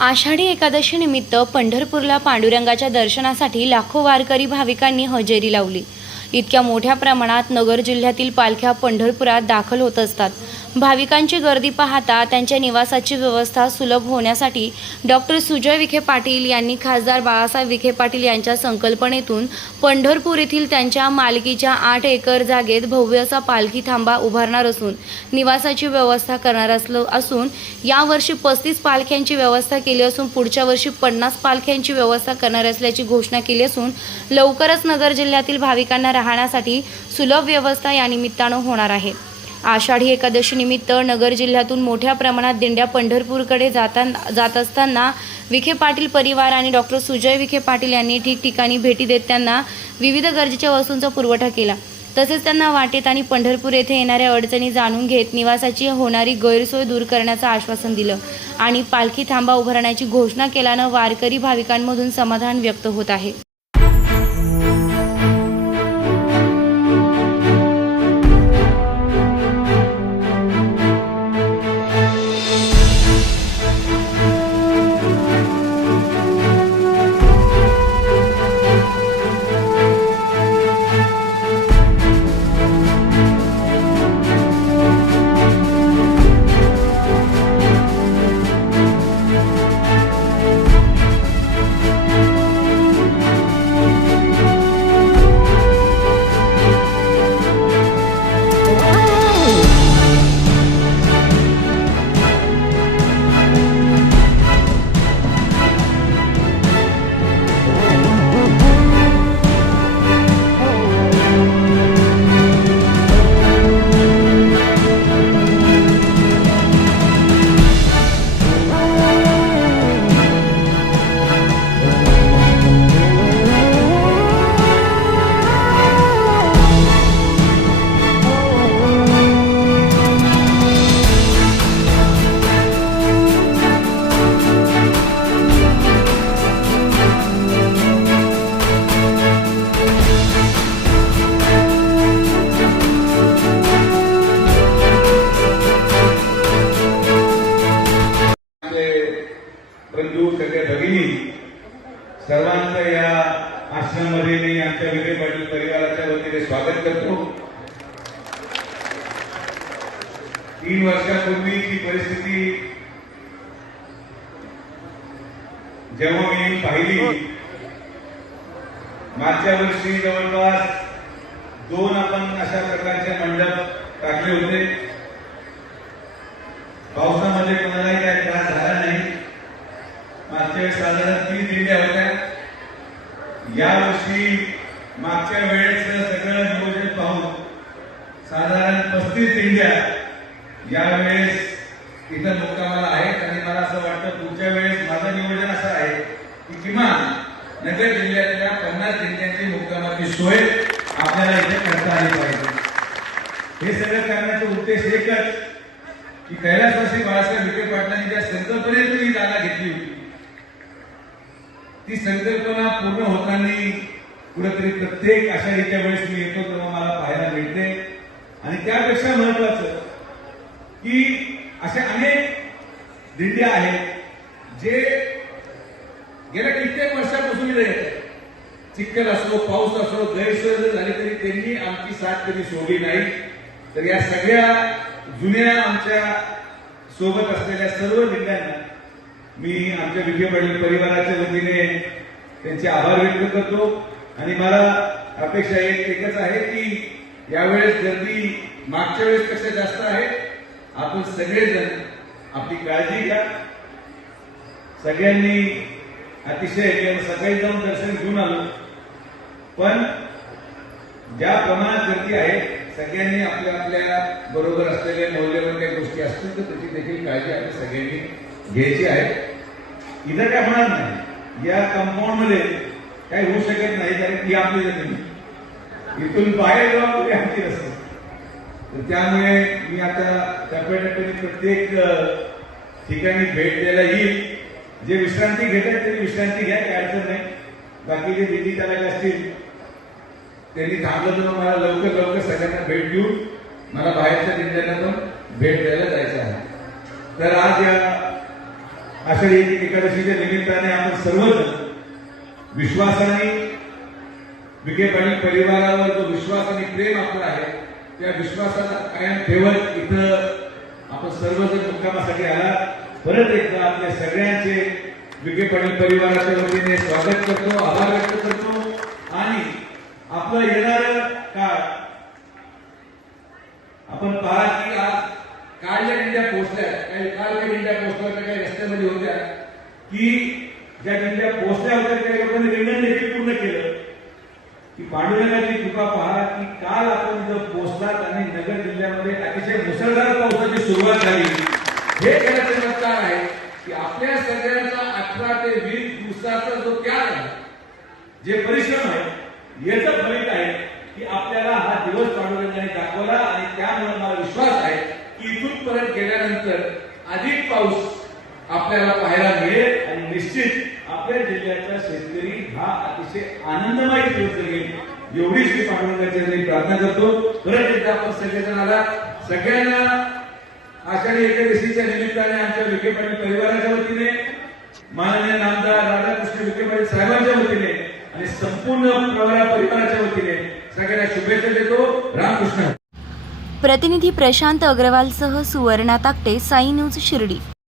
आषाढी एकादशीनिमित्त पंढरपूरला पांडुरंगाच्या दर्शनासाठी लाखो वारकरी भाविकांनी हजेरी लावली. इतक्या मोठ्या प्रमाणात नगर जिल्ह्यातील पालख्या पंढरपुरात दाखल होत असतात. भाविकांची गर्दी पाहता त्यांच्या निवासाची व्यवस्था सुलभ होण्यासाठी डॉक्टर सुजय विखे पाटील यांनी खासदार बाळासाहेब विखे पाटील यांच्या संकल्पनेतून पंढरपूर येथील त्यांच्या मालकीच्या आठ एकर जागेत भव्य असा पालखी थांबा उभारणार असून निवासाची व्यवस्था करणार असलो असून यावर्षी पस्तीस पालख्यांची व्यवस्था केली असून पुढच्या वर्षी पन्नास पालख्यांची व्यवस्था करणार असल्याची घोषणा केली असून लवकरच नगर जिल्ह्यातील भाविकांना राहण्यासाठी सुलभ व्यवस्था या निमित्तानं होणार आहे. आषाढी एकादशीनिमित्त नगर जिल्ह्यातून मोठ्या प्रमाणात दिंड्या पंढरपूरकडे जाताना जात असताना विखे पाटील परिवार आणि डॉक्टर सुजय विखे पाटील यांनी ठिकठिकाणी भेटी देत त्यांना विविध गरजेच्या वस्तूंचा पुरवठा केला. तसेच त्यांना वाटेत आणि पंढरपूर येथे येणाऱ्या अडचणी जाणून घेत निवासाची होणारी गैरसोय दूर करण्याचं आश्वासन दिलं आणि पालखी थांबा उभारण्याची घोषणा केल्यानं वारकरी भाविकांमधून समाधान व्यक्त होत आहे. करतो तीन वर्षापूर्वीची परिस्थिती जेव्हा मी पाहिली मागच्या वर्षी जवळपास दोन आपण अशा प्रकारचे मंडप टाकले होते. पावसामध्ये कोणालाही काही त्रास झाला नाही. मागच्या वेळेस साधारण तीन दिंड्या होत्या. यावर्षी मागच्या वेळेस सगळं नियोजन पाहून साधारण पस्तीस दिंड्या यावेळेस इथं मुक्कामाला आहेत. आणि मला असं वाटतं पुढच्या वेळेस माझं नियोजन असं आहे की किमान नगर जिल्ह्यातल्या पन्नास दिंड्यांची मुक्कामाची सोय आपल्याला इथे करता आली पाहिजे. हे सगळं करण्याचा उद्देश एकच की कैलासवासी बाळासाहेब विखे पाटलांनी ज्या संकल्पनेतून ही जागा घेतली होती ती संकल्पना पूर्ण होताना कुठेतरी प्रत्येक आषाढीच्या वेळेस मी येतो तेव्हा मला पाहायला मिळते. आणि त्यापेक्षा महत्वाचं की असे अनेक दिंड्या आहेत जे गेल्या कित्येक वर्षापासून इथे येत आहेत. चिखल असो पाऊस असो गैरसोय जर झाली तरी त्यांनी आमची साथ कधी सोडली नाही. तर या सगळ्या जुन्या आमच्यासोबत असलेल्या सर्व दिंड्यांना मी आमच्या विखे परिवाराच्या वतीने त्यांचे आभार व्यक्त करतो. आणि मला अपेक्षा एकच आहे की यावेळेस गर्दी मागच्या वेळेस पेक्षा जास्त आहे. आपण सगळेजण आपली काळजी घ्या. सगळ्यांनी अतिशय किंवा सकाळी जाऊन दर्शन घेऊन आलो. पण ज्या प्रमाणात गर्दी आहे सगळ्यांनी आपल्या आपल्या बरोबर असलेल्या मौल्यवान काही गोष्टी असतील तर त्याची देखील काळजी आपण सगळ्यांनी घ्यायची आहे. इथं काय होणार नाही. या कंपाऊंडमध्ये काही होऊ शकत नाही कारण ती आपली जमीन इथून बाहेर जेव्हा कुठे आमची असते तर त्यामुळे मी आता टप्प्याटप्प्याने प्रत्येक ठिकाणी भेट द्यायला येईल. जे विश्रांती घेतात त्यांनी विश्रांती घ्या काही अडचण नाही. बाकी जे दिल्ली चालक असतील त्यांनी थांबलं तर मला लवकर लवकर सगळ्यांना भेट देऊन मला बाहेरच्या जिल्ह्यांना पण भेट द्यायला जायचं आहे. तर आज या आषाढी एकादशीच्या निमित्ताने आपण सर्वजण विश्वासाने विखे पाटील परिवारावर जो विश्वास आणि प्रेम आपलं आहे त्या विश्वासाला कायम ठेवत इथं आपण सर्वजण मुक्कामासाठी आला. परत एकदा आपल्या सगळ्यांचे विखे पाटील परिवाराच्या वतीने स्वागत करतो आभार व्यक्त करतो. आणि आपलं येणार काळ आपण पहा की आज कालच्या इंडिया पोहोचल्या काही कालच्या इंडिया पोहोचल्या त्या काही रस्त्यामध्ये होत्या की ज्या दिंड्या पोहोचल्या होत्या त्या लोकांनी निर्णय देखील पूर्ण केलं. की पांडुरंगाची कृपा पहा की काल आपण इथं पोहोचलात आणि नगर जिल्ह्यामध्ये अतिशय मुसळधार पावसाची सुरुवात झाली. हे खरं चमत्कार आहे की आपल्या सगळ्यांचा अठरा ते वीस दिवसाचा जो त्याग आहे जे परिश्रम आहे याचं फलित आहे की आपल्याला हा दिवस पांडुरंगाने दाखवला आणि त्यामुळे मला विश्वास आहे की इथून परत गेल्यानंतर अधिक पाऊस आपल्याला पाहायला मिळेल आणि निश्चित आपल्या जिल्ह्याचा शेतकरी हा अतिशय आनंदमय दिवस जगेल एवढीच मी पांडुरंगाच्या प्रार्थना करतो. परत एकदा आपण सगळेजण आला. सगळ्यांना आषाढी एकादशीच्या निमित्ताने आमच्या विखे पाटील परिवाराच्या वतीने माननीय नामदार राधाकृष्ण विखे पाटील साहेबांच्या वतीने आणि संपूर्ण प्रवरा परिवाराच्या वतीने सगळ्यांना शुभेच्छा देतो. रामकृष्ण. प्रतिनिधी प्रशांत अग्रवालसह सुवर्णा ताकटे साई न्यूज शिर्डी.